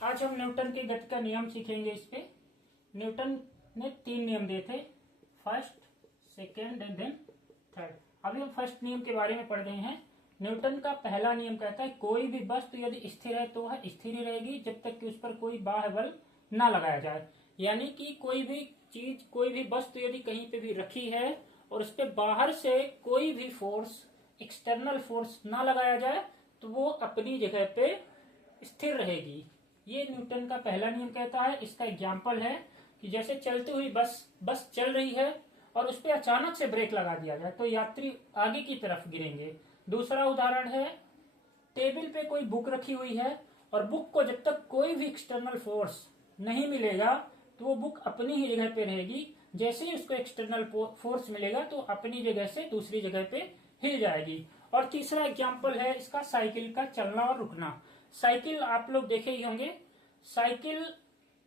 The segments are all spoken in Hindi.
आज हम न्यूटन के गति का नियम सीखेंगे। इस पे न्यूटन ने 3 नियम दिए थे, first, second and then third. अभी हम फर्स्ट नियम के बारे में पढ़ रहे हैं। न्यूटन का पहला नियम कहता है कोई भी वस्तु यदि स्थिर है तो वह स्थिर ही रहेगी जब तक कि उस पर कोई बाह्य बल ना लगाया जाए। यानी कि कोई भी चीज, कोई भी वस्तु यदि कहीं पे भी रखी है और उस पर बाहर से कोई भी फोर्स, एक्सटर्नल फोर्स ना लगाया जाए तो वो अपनी जगह पे स्थिर रहेगी। ये न्यूटन का पहला नियम कहता है। इसका एग्जाम्पल है कि जैसे चलती हुई बस चल रही है और उस पर अचानक से ब्रेक लगा दिया जाए तो यात्री आगे की तरफ गिरेंगे। दूसरा उदाहरण है, टेबल पे कोई बुक रखी हुई है और बुक को जब तक कोई भी एक्सटर्नल फोर्स नहीं मिलेगा तो वो बुक अपनी ही जगह पे रहेगी। जैसे ही उसको एक्सटर्नल फोर्स मिलेगा तो अपनी जगह से दूसरी जगह पे हिल जाएगी। और तीसरा एग्जाम्पल है इसका साइकिल का चलना और रुकना। साइकिल आप लोग देखे ही होंगे, साइकिल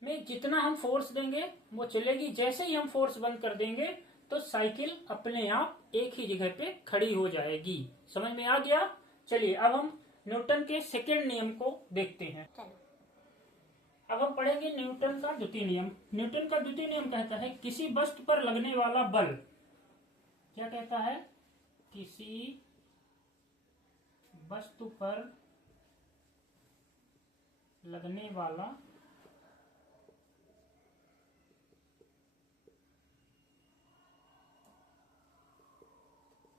में जितना हम फोर्स देंगे वो चलेगी, जैसे ही हम फोर्स बंद कर देंगे तो साइकिल अपने आप एक ही जगह पे खड़ी हो जाएगी। समझ में आ गया? चलिए अब हम न्यूटन के सेकेंड नियम को देखते हैं। अब हम पढ़ेंगे न्यूटन का द्वितीय नियम। न्यूटन का द्वितीय नियम कहता है किसी वस्तु पर लगने वाला बल, क्या कहता है? किसी वस्तु पर लगने वाला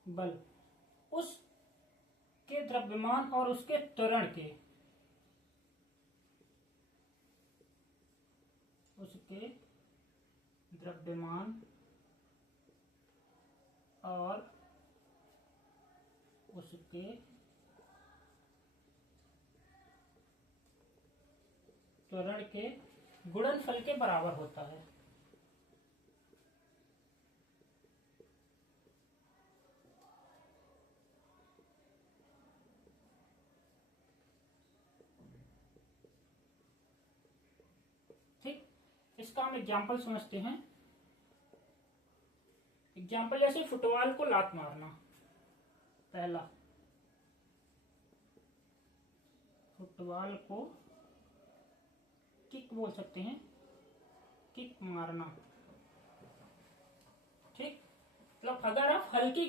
बल उसके द्रव्यमान और उसके त्वरण के, उसके द्रव्यमान और उसके त्वरण के गुणनफल के बराबर होता है। ठीक, इसका हम एग्जाम्पल समझते हैं। एग्जाम्पल जैसे फुटबॉल को लात मारना, पहला, फुटबॉल को किक बोल सकते हैं, किक मारना। ठीक, मतलब अगर आप हल्की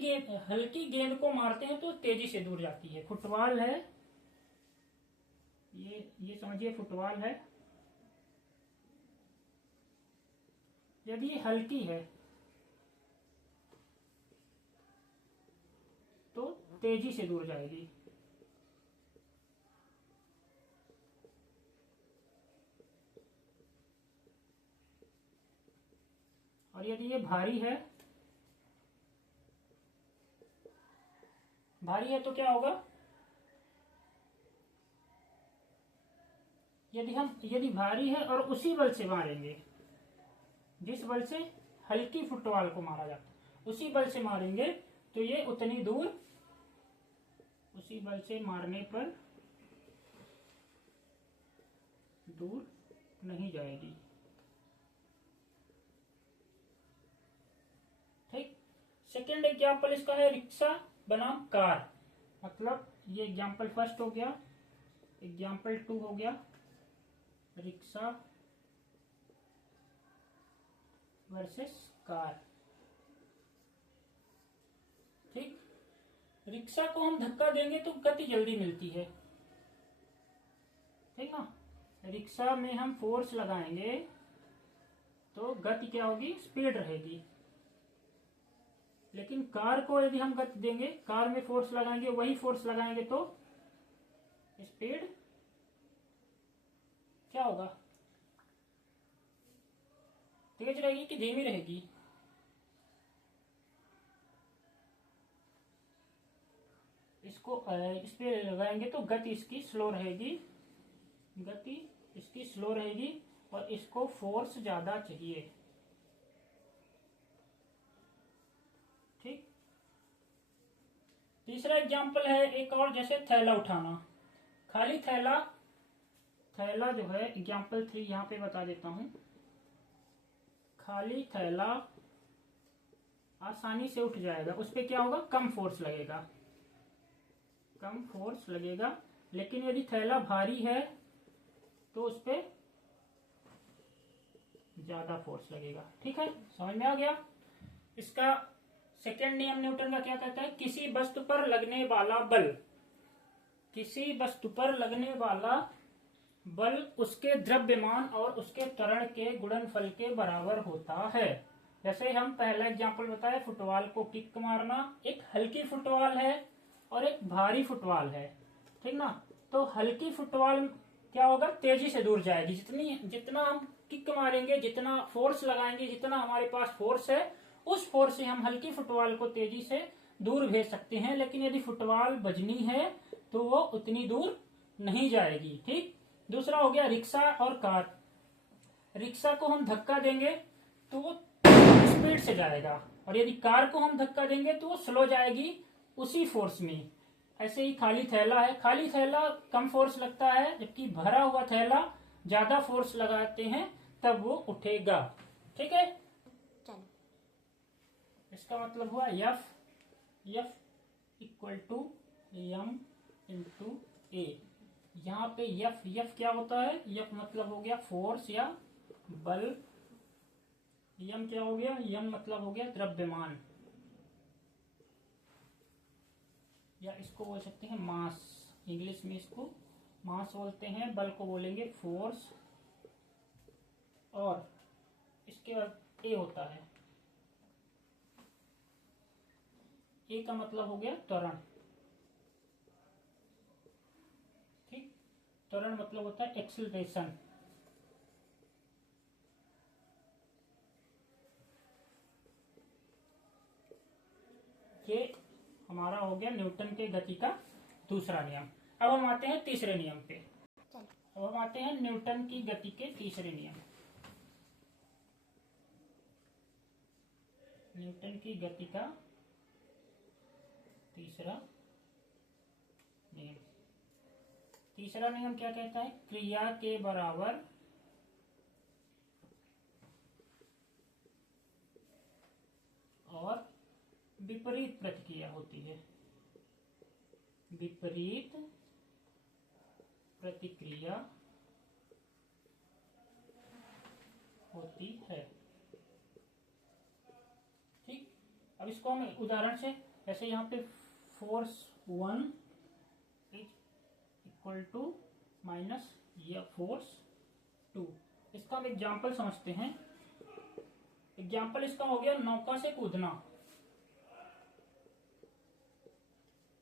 गेंद को मारते हैं तो तेजी से दूर जाती है। फुटबॉल है, ये समझिए फुटबॉल है। यदि ये हल्की है तो तेजी से दूर जाएगी। और यदि ये भारी है तो क्या होगा? यदि भारी है और उसी बल से मारेंगे, जिस बल से हल्की फुटबॉल को मारा जाता है उसी बल से मारेंगे तो ये उतनी दूर, उसी बल से मारने पर दूर नहीं जाएगी। ठीक, सेकेंड एग्जाम्पल इसका है रिक्शा बनाम कार। मतलब ये एग्जाम्पल फर्स्ट हो गया, एग्जाम्पल 2 हो गया रिक्शा वर्सेस कार। ठीक, रिक्शा को हम धक्का देंगे तो गति जल्दी मिलती है, ठीक ना। रिक्शा में हम फोर्स लगाएंगे तो गति क्या होगी? स्पीड रहेगी। लेकिन कार को यदि हम गति देंगे, कार में फोर्स लगाएंगे, वही फोर्स लगाएंगे तो स्पीड क्या होगा? तेज रहेगी कि धीमी रहेगी? इसको इस पे लगाएंगे तो गति इसकी स्लो रहेगी, गति इसकी स्लो रहेगी और इसको फोर्स ज्यादा चाहिए। ठीक, तीसरा एग्जाम्पल है एक और, जैसे थैला उठाना। खाली थैला जो है एग्जाम्पल 3 यहां पे बता देता हूं। खाली थैला आसानी से उठ जाएगा, उस पर क्या होगा? कम फोर्स लगेगा, कम फोर्स लगेगा। लेकिन यदि थैला भारी है तो उस पर ज्यादा फोर्स लगेगा। ठीक है, समझ में आ गया। इसका सेकेंड नियम न्यूटन का क्या कहता है, किसी वस्तु पर लगने वाला बल, किसी वस्तु पर लगने वाला बल उसके द्रव्यमान और उसके त्वरण के गुणनफल के बराबर होता है। जैसे हम पहला एग्जांपल बताए, फुटबॉल को किक मारना, एक हल्की फुटबॉल है और एक भारी फुटबॉल है, ठीक ना। तो हल्की फुटबॉल क्या होगा, तेजी से दूर जाएगी। जितना हम किक मारेंगे, जितना फोर्स लगाएंगे, जितना हमारे पास फोर्स है, उस फोर्स से हम हल्की फुटबॉल को तेजी से दूर भेज सकते हैं। लेकिन यदि फुटबॉल बजनी है तो वो उतनी दूर नहीं जाएगी। ठीक। दूसरा हो गया रिक्शा और कार। रिक्शा को हम धक्का देंगे तो वो स्पीड से जाएगा, और यदि कार को हम धक्का देंगे तो वो स्लो जाएगी उसी फोर्स में। ऐसे ही खाली थैला है, खाली थैला कम फोर्स लगता है, जबकि भरा हुआ थैला ज्यादा फोर्स लगाते हैं तब वो उठेगा। ठीक है, इसका मतलब हुआ F equal to M into A. यहाँ पे F क्या होता है, F मतलब हो गया फोर्स या बल, M क्या हो गया, M मतलब हो गया द्रव्यमान, या इसको बोल सकते हैं मास, इंग्लिश में इसको मास बोलते हैं, बल को बोलेंगे फोर्स, और इसके बाद A होता है, A का मतलब हो गया त्वरण। ठीक, त्वरण मतलब होता है एक्सीलरेशन। ये हमारा हो गया न्यूटन के गति का दूसरा नियम। अब हम आते हैं तीसरे नियम पे। अब हम आते हैं न्यूटन की गति के तीसरे नियम। न्यूटन की गति का तीसरा नियम। तीसरा नियम क्या कहता है, क्रिया के बराबर और विपरीत प्रतिक्रिया होती है। विपरीत प्रतिक्रिया होती है। ठीक, अब इसको हम उदाहरण से, जैसे यहाँ पे force 1 is equal to minus ये फोर्स 2, इसका हम एग्जाम्पल समझते हैं। एग्जाम्पल इसका हो गया नौका से कूदना।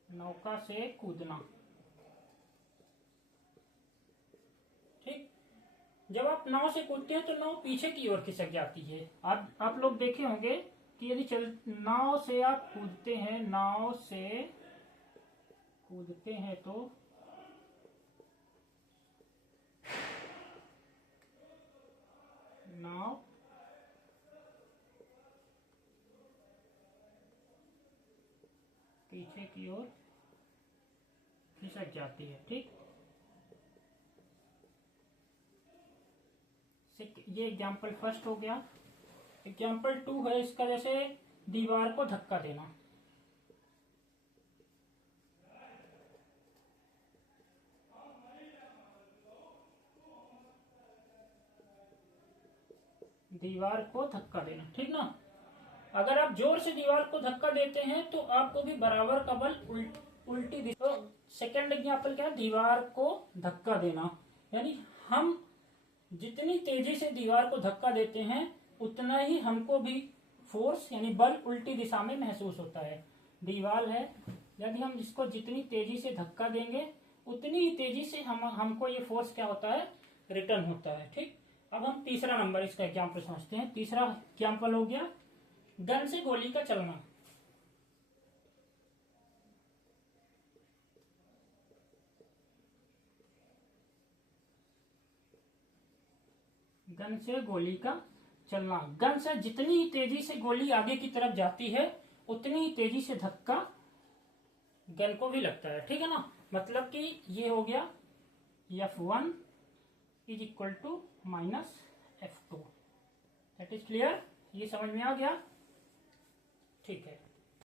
नौका से कूदना, ठीक। जब आप नाव से कूदते हैं तो नाव पीछे की ओर खिसक जाती है। आप लोग देखे होंगे कि यदि नाव से आप कूदते हैं, नाव से कूदते हैं तो नाव पीछे की ओर खिसक जाती है। ठीक, ये एग्जाम्पल फर्स्ट हो गया। एग्जाम्पल 2 है इसका, जैसे दीवार को धक्का देना। दीवार को धक्का देना, ठीक ना। अगर आप जोर से दीवार को धक्का देते हैं तो आपको भी बराबर का बल उल्टी दिशा। सेकंड एग्जाम्पल क्या है, दीवार को धक्का देना, यानी हम जितनी तेजी से दीवार को धक्का देते हैं उतना ही हमको भी फोर्स यानी बल उल्टी दिशा में महसूस होता है। दीवार है, यदि हम इसको जितनी तेजी से धक्का देंगे उतनी ही तेजी से हमको ये फोर्स क्या होता है, रिटर्न होता है। ठीक, अब हम तीसरा नंबर इसका एग्जाम्पल समझते हैं। तीसरा एग्जाम्पल हो गया गन से गोली का चलना। गन से गोली का चलना, गन से जितनी ही तेजी से गोली आगे की तरफ जाती है उतनी ही तेजी से धक्का गन को भी लगता है। ठीक है ना, मतलब कि ये हो गया F1 is equal to minus F2। That is clear, ये समझ में आ गया। ठीक है।